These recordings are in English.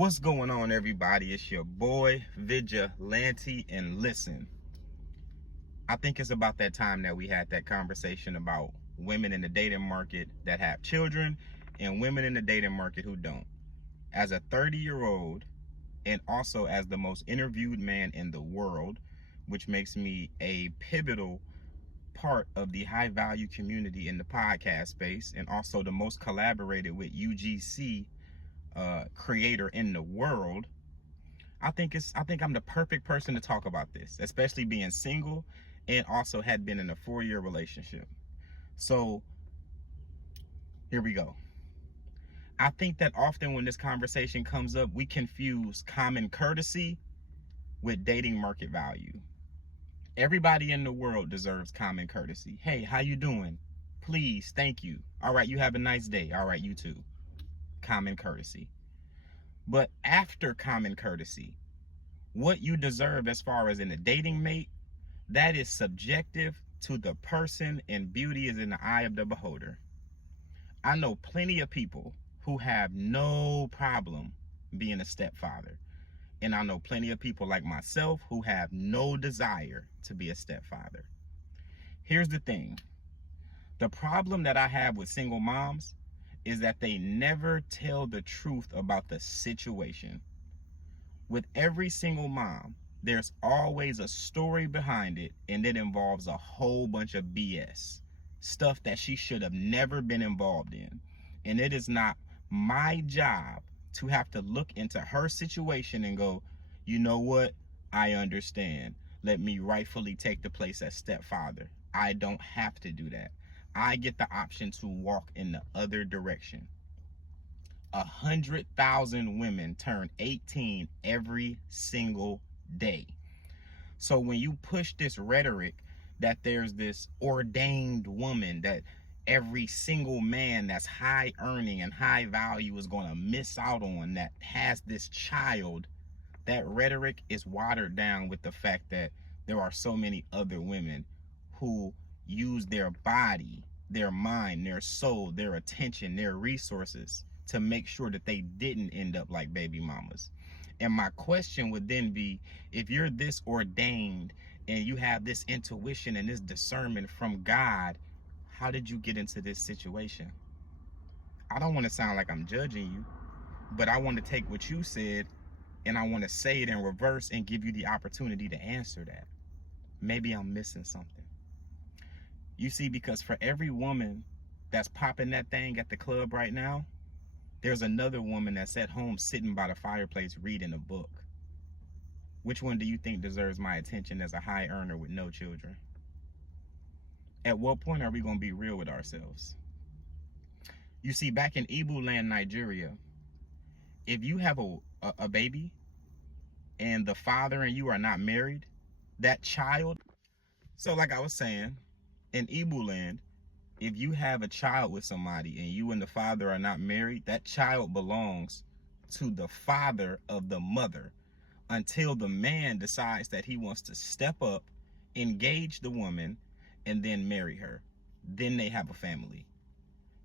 What's going on, everybody? It's your boy Vigilante, and listen, I think it's about that time that we had that conversation about women in the dating market that have children and women in the dating market who don't. As a 30-year-old and also as the most interviewed man in the world, which makes me a pivotal part of the high value community in the podcast space, and also the most collaborated with UGC creator in the world, I think I'm the perfect person to talk about this, especially being single and also had been in a 4-year relationship. So here we go. I think that often when this conversation comes up, we confuse common courtesy with dating market value. Everybody in the world deserves common courtesy. Hey, how you doing? Please, thank you. All right, you have a nice day. All right, you too. Common courtesy. But after common courtesy, what you deserve as far as in a dating mate, that is subjective to the person, and beauty is in the eye of the beholder. I know plenty of people who have no problem being a stepfather. And I know plenty of people like myself who have no desire to be a stepfather. Here's the thing. The problem that I have with single moms is that they never tell the truth about the situation. With every single mom, there's always a story behind it, and it involves a whole bunch of BS. Stuff that she should have never been involved in. And it is not my job to have to look into her situation and go, you know what? I understand. Let me rightfully take the place as stepfather. I don't have to do that. I get the option to walk in the other direction. 100,000 women turn 18 every single day. So when you push this rhetoric that there's this ordained woman that every single man that's high earning and high value is going to miss out on, that has this child, that rhetoric is watered down with the fact that there are so many other women who use their body, their mind, their soul, their attention, their resources to make sure that they didn't end up like baby mamas. And my question would then be, if you're this ordained and you have this intuition and this discernment from God, how did you get into this situation? I don't want to sound like I'm judging you, but I want to take what you said and I want to say it in reverse and give you the opportunity to answer that. Maybe I'm missing something. You see, because for every woman that's popping that thing at the club right now, there's another woman that's at home sitting by the fireplace reading a book. Which one do you think deserves my attention as a high earner with no children? At what point are we going to be real with ourselves? You see, back in Igbo land, Nigeria, if you have a baby and the father and you are not married, that child, so like I was saying, in Igbo land, if you have a child with somebody and you and the father are not married, that child belongs to the father of the mother until the man decides that he wants to step up, engage the woman, and then marry her. Then they have a family.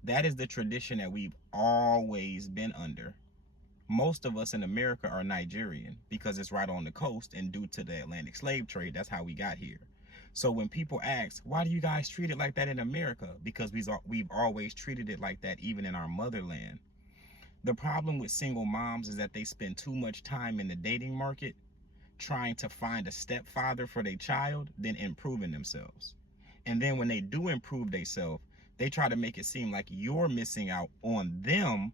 That is the tradition that we've always been under. Most of us in America are Nigerian because it's right on the coast, and due to the Atlantic slave trade, that's how we got here. So when people ask, why do you guys treat it like that in America? Because we've always treated it like that even in our motherland. The problem with single moms is that they spend too much time in the dating market trying to find a stepfather for their child than improving themselves. And then when they do improve themselves, they try to make it seem like you're missing out on them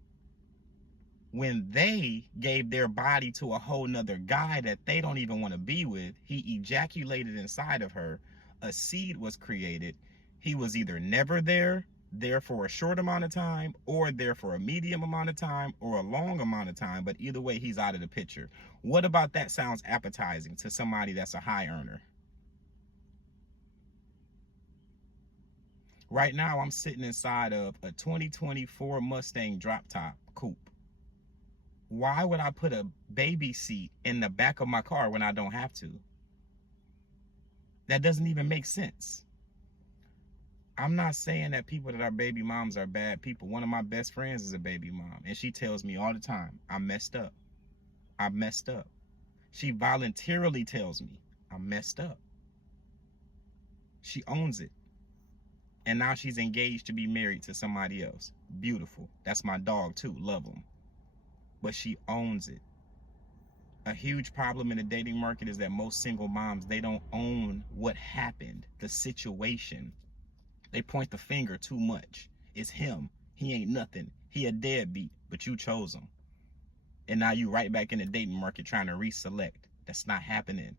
when they gave their body to a whole nother guy that they don't even want to be with. He ejaculated inside of her. A seed was created. He was either never there for a short amount of time, or there for a medium amount of time, or a long amount of time. But either way, he's out of the picture. What about that sounds appetizing to somebody that's a high earner? Right now, I'm sitting inside of a 2024 Mustang drop top coupe. Why would I put a baby seat in the back of my car when I don't have to? That doesn't even make sense. I'm not saying that people that are baby moms are bad people. One of my best friends is a baby mom, and she tells me all the time, I messed up. I messed up. She voluntarily tells me, I messed up. She owns it. And now she's engaged to be married to somebody else. Beautiful. That's my dog too. Love him. But she owns it. A huge problem in the dating market is that most single moms, they don't own what happened, the situation. They point the finger too much. It's him. He ain't nothing. He a deadbeat, but you chose him. And now you right back in the dating market trying to reselect. That's not happening.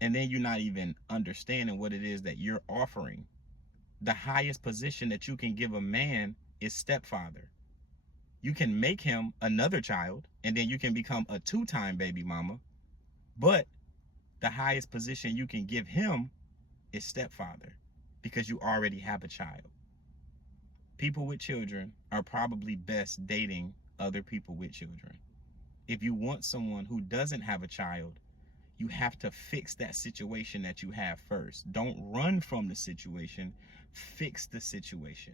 And then you're not even understanding what it is that you're offering. The highest position that you can give a man is stepfather. You can make him another child, and then you can become a 2-time baby mama. But the highest position you can give him is stepfather, because you already have a child. People with children are probably best dating other people with children. If you want someone who doesn't have a child, you have to fix that situation that you have first. Don't run from the situation. Fix the situation.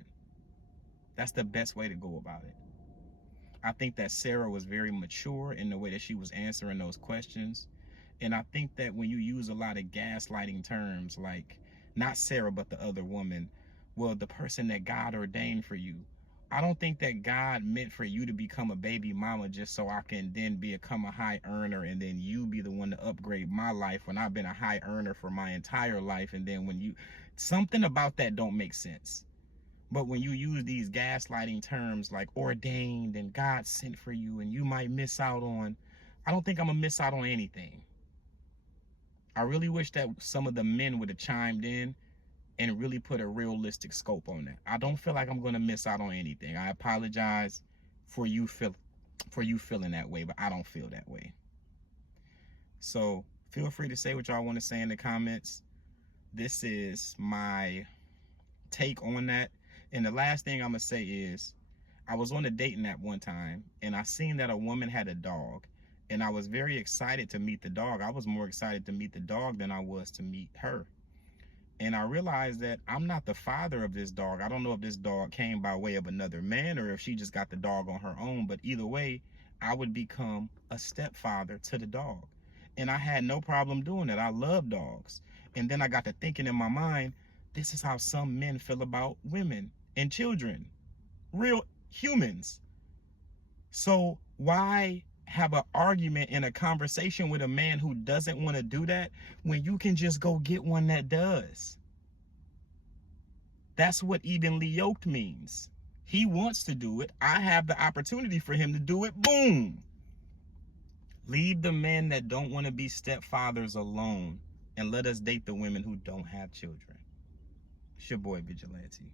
That's the best way to go about it. I think that Sarah was very mature in the way that she was answering those questions. And I think that when you use a lot of gaslighting terms, like not Sarah, but the other woman, well, the person that God ordained for you. I don't think that God meant for you to become a baby mama just so I can then become a high earner and then you be the one to upgrade my life when I've been a high earner for my entire life. And then when you, something about that don't make sense. But when you use these gaslighting terms like ordained and God sent for you and you might miss out on, I don't think I'm gonna miss out on anything. I really wish that some of the men would have chimed in and really put a realistic scope on that. I don't feel like I'm gonna miss out on anything. I apologize for you feeling that way, but I don't feel that way. So feel free to say what y'all want to say in the comments. This is my take on that. And the last thing I'm gonna say is, I was on a dating app one time and I seen that a woman had a dog, and I was very excited to meet the dog. I was more excited to meet the dog than I was to meet her. And I realized that I'm not the father of this dog. I don't know if this dog came by way of another man or if she just got the dog on her own. But either way, I would become a stepfather to the dog. And I had no problem doing it. I love dogs. And then I got to thinking in my mind, this is how some men feel about women and children. Real humans. So why have an argument in a conversation with a man who doesn't want to do that when you can just go get one that does? That's what evenly yoked means. He wants to do it. I have the opportunity for him to do it. Boom. Leave the men that don't want to be stepfathers alone and let us date the women who don't have children. It's your boy Vigilante.